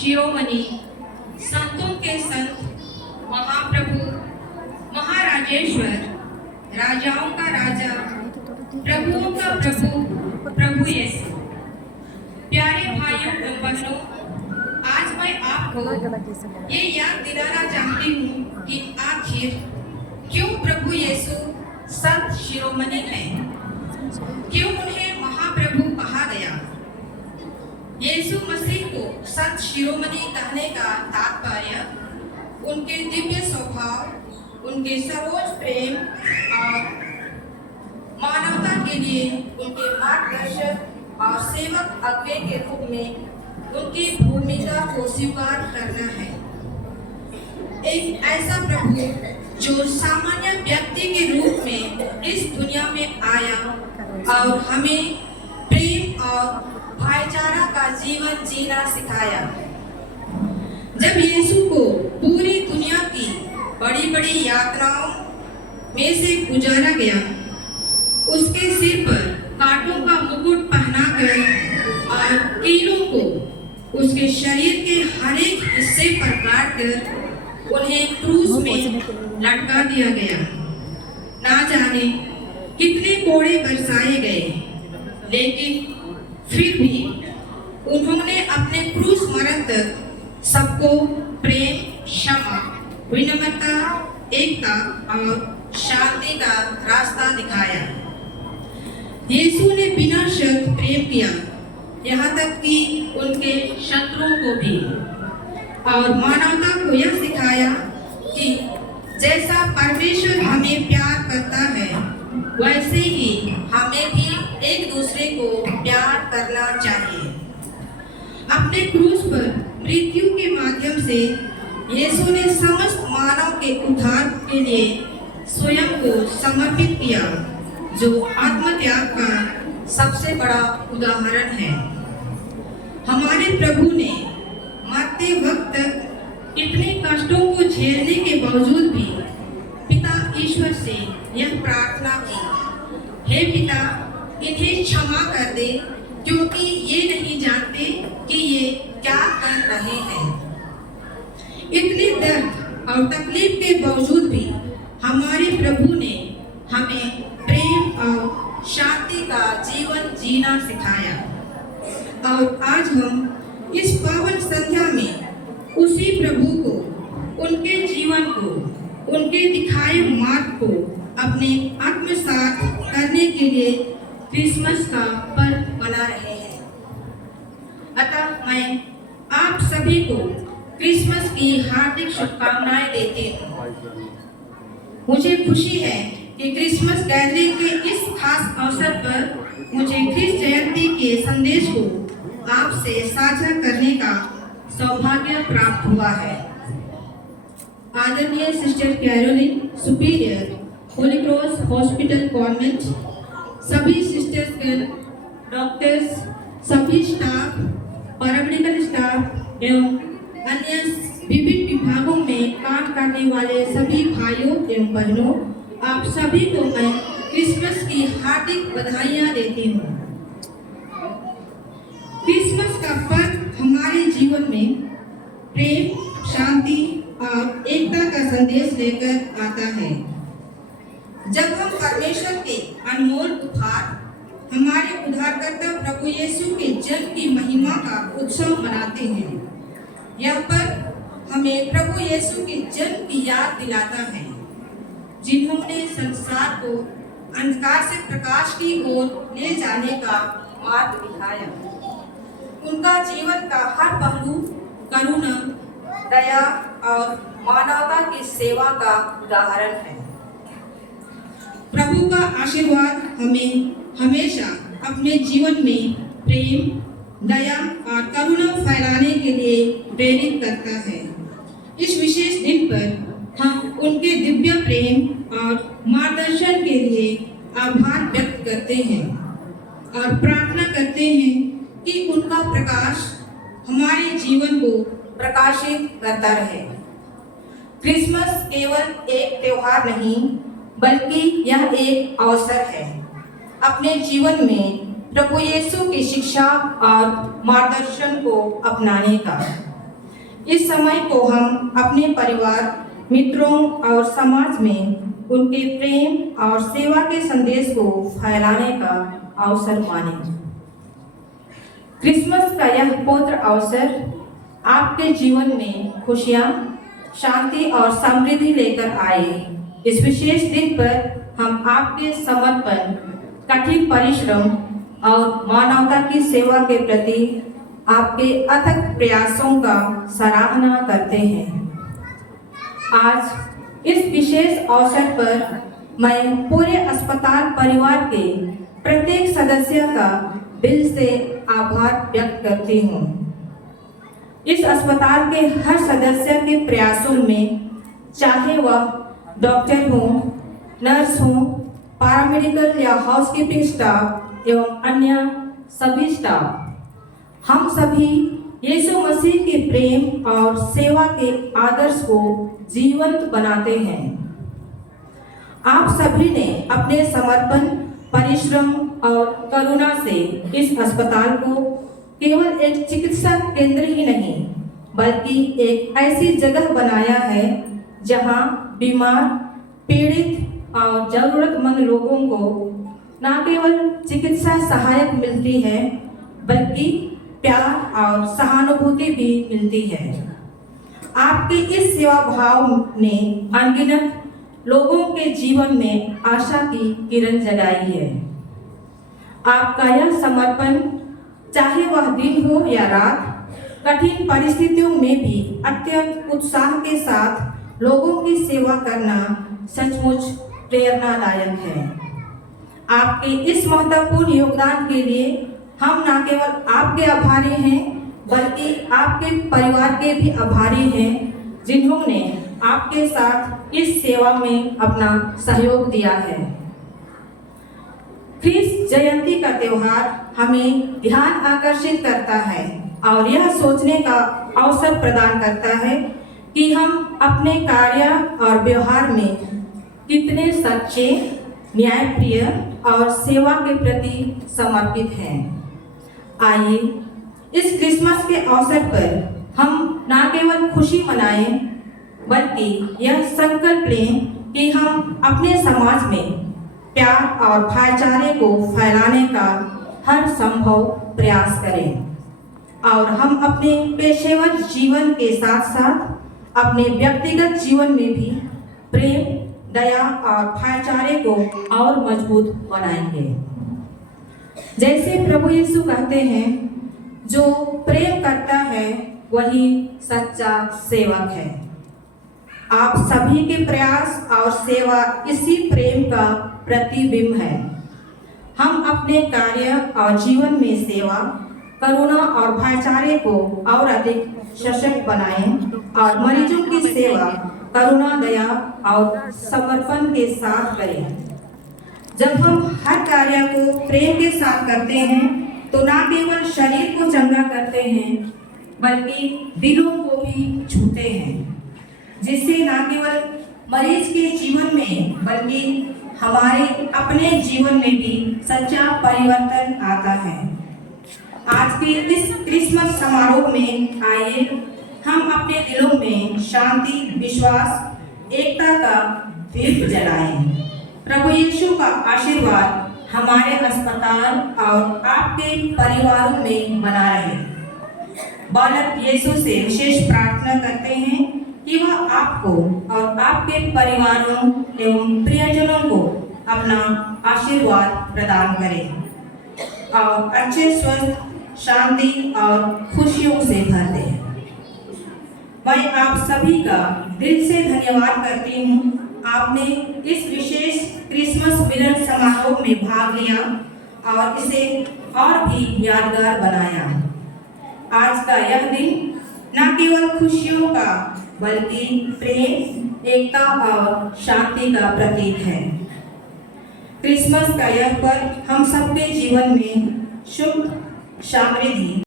शिरोमणि, संतों के संत, महाप्रभु, महाराजेश्वर, राजाओं का राजा, प्रभुओं का प्रभु, प्रभु यीशु। प्यारे भाइयों एवं बहनों, आज मैं आपको ये याद दिलाना चाहती हूँ कि आखिर क्यों प्रभु यीशु संत शिरोमणि हैं, क्यों उन्हें महाप्रभु कहा गया। यीशु मसीह को संत शिरोमणि कहने का तात्पर्य उनके दिव्य स्वभाव, उनके सर्वोच्च प्रेम और मानवता के लिए उनके मार्गदर्शक और सेवक अगुवे के रूप में उनकी भूमिका को स्वीकार करना है। एक ऐसा प्रभु जो सामान्य व्यक्ति के रूप में इस दुनिया में आया और हमें प्रेम और भाईचारा का जीवन जीना सिखाया। जब यीशु को पूरी दुनिया की बड़ी बड़ी यातनाओं में से गुजारा गया, उसके सिर पर कांटों का मुकुट पहनाकर और कीलों को उसके शरीर के हर एक हिस्से पर काटकर उन्हें क्रूस में लटका दिया गया। ना जाने कितने कोड़े बरसाए गए, लेकिन फिर भी उन्होंने अपने क्रूस मरण तक सबको प्रेम, क्षमा, विनम्रता, एकता और शांति का रास्ता दिखाया। यीशु ने बिना शर्त प्रेम किया, यहाँ तक कि उनके शत्रुओं को भी, और मानवता को यह सिखाया कि जैसा परमेश्वर हमें प्यार करता है, वैसे ही हमें भी एक दूसरे को प्यार करना चाहिए। अपने क्रूस पर मृत्यु के माध्यम से यीशु ने समस्त मानव के उद्धार के लिए स्वयं को समर्पित किया, जो आत्मत्याग का सबसे बड़ा उदाहरण है। हमारे प्रभु ने मरते वक्त तक इतने कष्टों को झेलने के बावजूद भी पिता ईश्वर से यह प्रार्थना की, हे पिता, इन्हें क्षमा कर दे, क्योंकि ये नहीं जानते कि ये क्या कर रहे हैं। इतने दर्द और तकलीफ के बावजूद भी हमारे प्रभु ने हमें प्रेम और शांति का जीवन जीना सिखाया। और आज हम इस पावन संध्या में उसी प्रभु को, उनके जीवन को, उनके दिखाए मार्ग को अपने आत्मसात करने के लिए क्रिसमस का पर्व मना रहे हैं। अतः मैं आप सभी को क्रिसमस की हार्दिक शुभकामनाएं देती हूँ। मुझे खुशी है कि क्रिसमस गैदरिंग के इस खास अवसर पर मुझे ख्रिस्त जयंती के संदेश को आपसे साझा करने का सौभाग्य प्राप्त हुआ है। आदरणीय sister Caroline superior, holy cross hospital convent, सभी सिस्टर्स, डॉक्टर्स, सभी स्टाफ, पैरामेडिकल स्टाफ एवं अन्य विभिन्न विभागों में काम करने वाले सभी भाइयों एवं बहनों, आप सभी को मैं क्रिसमस की हार्दिक बधाइयाँ देती हूँ। क्रिसमस का पर्व हमारे जीवन में प्रेम, शांति और एकता का संदेश लेकर आता है। जब हम परमेश्वर के अनमोल उपहार, हमारे उद्धारकर्ता प्रभु यीशु के जन्म की महिमा का उत्सव मनाते हैं, यह पर्व हमें प्रभु यीशु के जन्म की याद दिलाता है, जिन्होंने संसार को अंधकार से प्रकाश की ओर ले जाने का मार्ग दिखाया। उनका जीवन का हर पहलू करुणा, दया और मानवता की सेवा का उदाहरण है। प्रभु का आशीर्वाद हमें हमेशा अपने जीवन में प्रेम, दया और करुणा फैलाने के लिए प्रेरित करता है। इस विशेष दिन पर हम उनके दिव्य प्रेम और मार्गदर्शन के लिए आभार व्यक्त करते हैं और प्रार्थना करते हैं कि उनका प्रकाश हमारे जीवन को प्रकाशित करता रहे। क्रिसमस केवल एक त्योहार नहीं, बल्कि यह एक अवसर है अपने जीवन में प्रभु यीशु की शिक्षा और मार्गदर्शन को अपनाने का। इस समय को हम अपने परिवार, मित्रों और समाज में उनके प्रेम और सेवा के संदेश को फैलाने का अवसर माने। क्रिसमस का यह पवित्र अवसर आपके जीवन में खुशियां, शांति और समृद्धि लेकर आए। इस विशेष दिन पर हम आपके समर्पण, कठिन परिश्रम और मानवता की सेवा के प्रति आपके अथक प्रयासों का सराहना करते हैं। आज इस विशेष अवसर पर मैं पूरे अस्पताल परिवार के प्रत्येक सदस्य का दिल से आभार व्यक्त करती हूँ। इस अस्पताल के हर सदस्य के प्रयासों में, चाहे वह डॉक्टर हो, नर्स हो, पैरामेडिकल या हाउसकीपिंग स्टाफ एवं अन्य सभी स्टाफ, हम सभी यीशु मसीह के प्रेम और सेवा के आदर्श को जीवंत बनाते हैं। आप सभी ने अपने समर्पण, परिश्रम और करुणा से इस अस्पताल को केवल एक चिकित्सा केंद्र ही नहीं, बल्कि एक ऐसी जगह बनाया है जहां बीमार, पीड़ित और जरूरतमंद लोगों को न केवल चिकित्सा सहायता मिलती है, बल्कि प्यार और सहानुभूति भी मिलती है। आपके इस सेवा भाव ने अनगिनत लोगों के जीवन में आशा की किरण जगाई है। आपका यह समर्पण, चाहे वह दिन हो या रात, कठिन परिस्थितियों में भी अत्यंत उत्साह के साथ लोगों की सेवा करना सचमुच प्रेरणादायक है। आपके इस महत्वपूर्ण योगदान के लिए हम न केवल आपके आभारी हैं, बल्कि आपके परिवार के भी आभारी हैं, जिन्होंने आपके साथ इस सेवा में अपना सहयोग दिया है। ख्रीष्ट जयंती का त्योहार हमें ध्यान आकर्षित करता है और यह सोचने का अवसर प्रदान करता है कि हम अपने कार्य और व्यवहार में कितने सच्चे, न्यायप्रिय और सेवा के प्रति समर्पित हैं। आइए इस क्रिसमस के अवसर पर हम न केवल खुशी मनाएं, बल्कि यह संकल्प लें कि हम अपने समाज में प्यार और भाईचारे को फैलाने का हर संभव प्रयास करें और हम अपने पेशेवर जीवन के साथ साथ अपने व्यक्तिगत जीवन में भी प्रेम, दया और भाईचारे को और मजबूत बनाएंगे। जैसे प्रभु यीशु कहते हैं, जो प्रेम करता है वही सच्चा सेवक है। आप सभी के प्रयास और सेवा इसी प्रेम का प्रतिबिंब है। हम अपने कार्य और जीवन में सेवा, करुणा और भाईचारे को और अधिक सशक्त बनाएं और मरीजों की सेवा करुणा, दया और समर्पण के साथ करें। जब हम हर कार्य को प्रेम के साथ करते हैं तो न केवल शरीर को चंगा करते हैं, बल्कि दिलों को भी छूते हैं, जिससे न केवल मरीज के जीवन में बल्कि हमारे अपने जीवन में भी सच्चा परिवर्तन आता है। आज के इस क्रिसमस समारोह में आइए हम अपने दिलों में शांति, विश्वास, एकता का दीप जलाएं। प्रभु यीशु का आशीर्वाद हमारे अस्पताल और आपके परिवारों में बना रहे। बालक यीशु से विशेष प्रार्थना करते हैं कि वह आपको और आपके परिवारों एवं प्रियजनों को अपना आशीर्वाद प्रदान करें और अच्छे, स्वस्थ, शांति और खुशियों से भर दे। मैं आप सभी का दिल से धन्यवाद करती हूँ। आपने इस विशेष क्रिसमस मिलन समारोह में भाग लिया और इसे और भी यादगार बनाया। आज का यह दिन न केवल खुशियों का, बल्कि प्रेम, एकता और शांति का प्रतीक है। क्रिसमस का यह पर्व हम सबके जीवन में सुख, समृद्धि